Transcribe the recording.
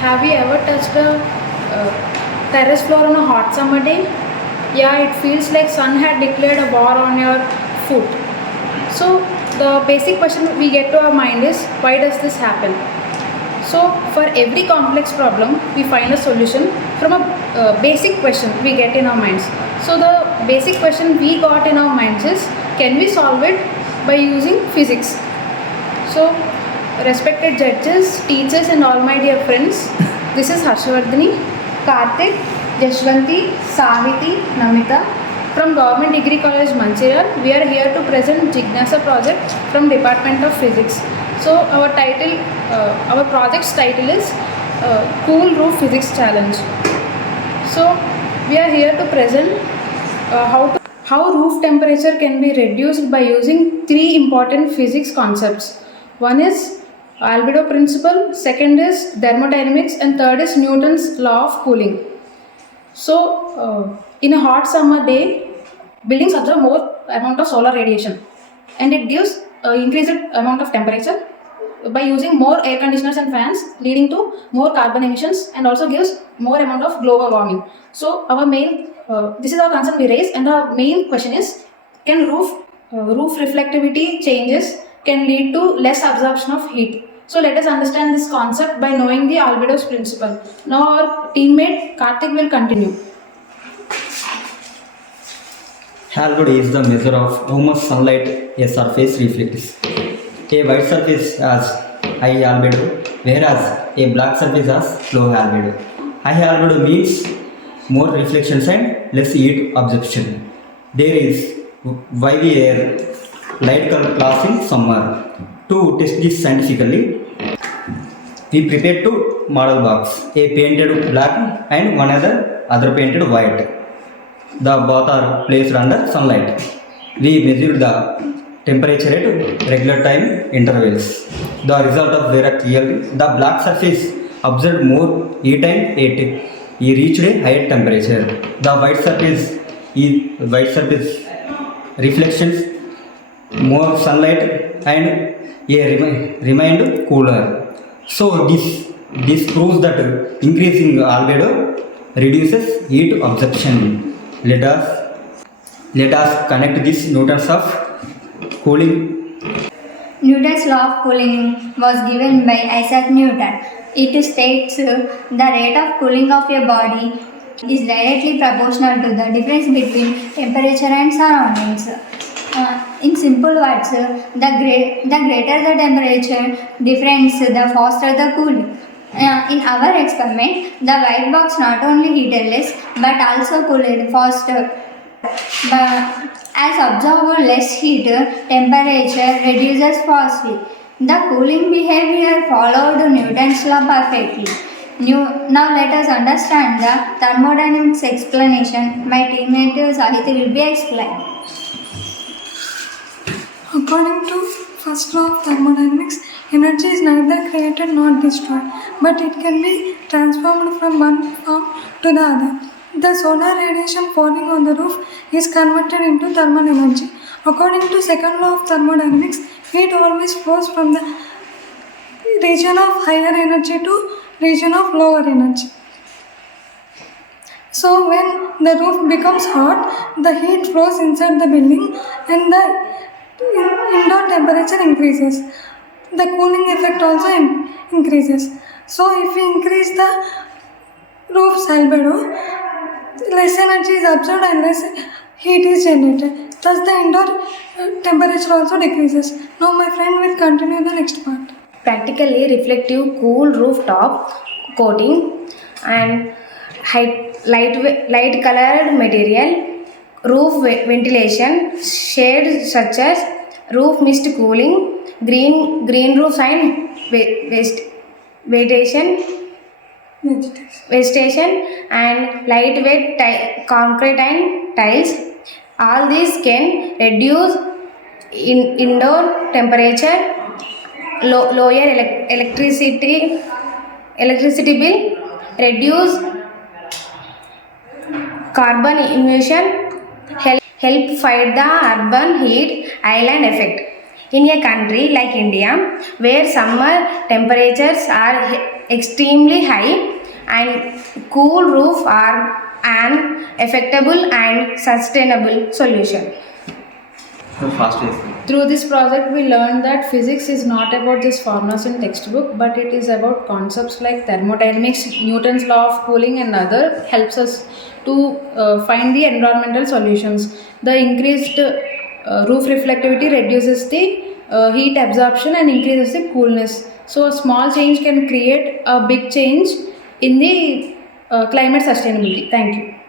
Have you ever touched a terrace floor on a hot summer day? Yeah, it feels like sun had declared a war on your foot. So the basic question we get to our mind is, why does this happen? So for every complex problem, we find a solution from a basic question we get in our minds. So the basic question we got in our minds is, can we solve it by using physics? So respected judges, teachers and all my dear friends, this is Harshvardhani, Karthik, Jashwanti, Saviti, Namita from Government Degree College Mancherial. We are here to present Jignasa project from Department of Physics. So our project's title is Cool Roof Physics Challenge. So we are here to present how roof temperature can be reduced by using three important physics concepts. One is albedo principle, second is thermodynamics, and third is Newton's law of cooling. So in a hot summer day, buildings absorb more amount of solar radiation, and it gives increased amount of temperature by using more air conditioners and fans, leading to more carbon emissions, and also gives more amount of global warming. So our main this is our concern we raise, and our main question is, can roof reflectivity changes can lead to less absorption of heat. So let us understand this concept by knowing the albedo's principle. Now our teammate Karthik will continue. Albedo is the measure of how much sunlight a surface reflects. A white surface has high albedo, whereas a black surface has low albedo. High albedo means more reflections and less heat absorption. There is YVR light color class in summer. To test this scientifically, we prepared two model box, a painted black and one other painted white. The both are placed under sunlight. We measured the temperature at regular time intervals. The result of were clearly the black surface absorbed more heat and it reached a higher temperature. The white surface reflections more sunlight and remained cooler. So this proves that increasing albedo reduces heat absorption. Let us connect this Newton's of cooling. Newton's law of cooling was given by Isaac Newton. It states the rate of cooling of a body is directly proportional to the difference between temperature and surroundings. In simple words, the greater the temperature difference, the faster the cooling. In our experiment, the white box not only heated less but also cooled faster. But as absorbed less heat, temperature reduces fastly. The cooling behavior followed Newton's law perfectly. Now let us understand the thermodynamics explanation. My teammate Sahiti will be explained. According to first law of thermodynamics, energy is neither created nor destroyed, but it can be transformed from one form to the other. The solar radiation falling on the roof is converted into thermal energy. According to second law of thermodynamics, heat always flows from the region of higher energy to region of lower energy. So when the roof becomes hot, the heat flows inside the building and the indoor temperature increases. The cooling effect also increases. So if we increase the roof's albedo, less energy is absorbed and less heat is generated. Thus the indoor temperature also decreases. Now my friend will continue the next part. Practically reflective cool rooftop coating and light colored material, roof ventilation, shades such as roof mist cooling, green roofs and vegetation and lightweight concrete and tiles. All these can reduce indoor temperature, lower electricity bill, reduce carbon emission, help fight the urban heat island effect. In a country like India, where summer temperatures are extremely high and cool roof are an effectable and sustainable solution. Fast is. Through this project, we learned that physics is not about just formulas in textbook, but it is about concepts like thermodynamics, Newton's law of cooling, and other helps us to find the environmental solutions. The increased roof reflectivity reduces the heat absorption and increases the coolness. So, a small change can create a big change in the climate sustainability. Thank you.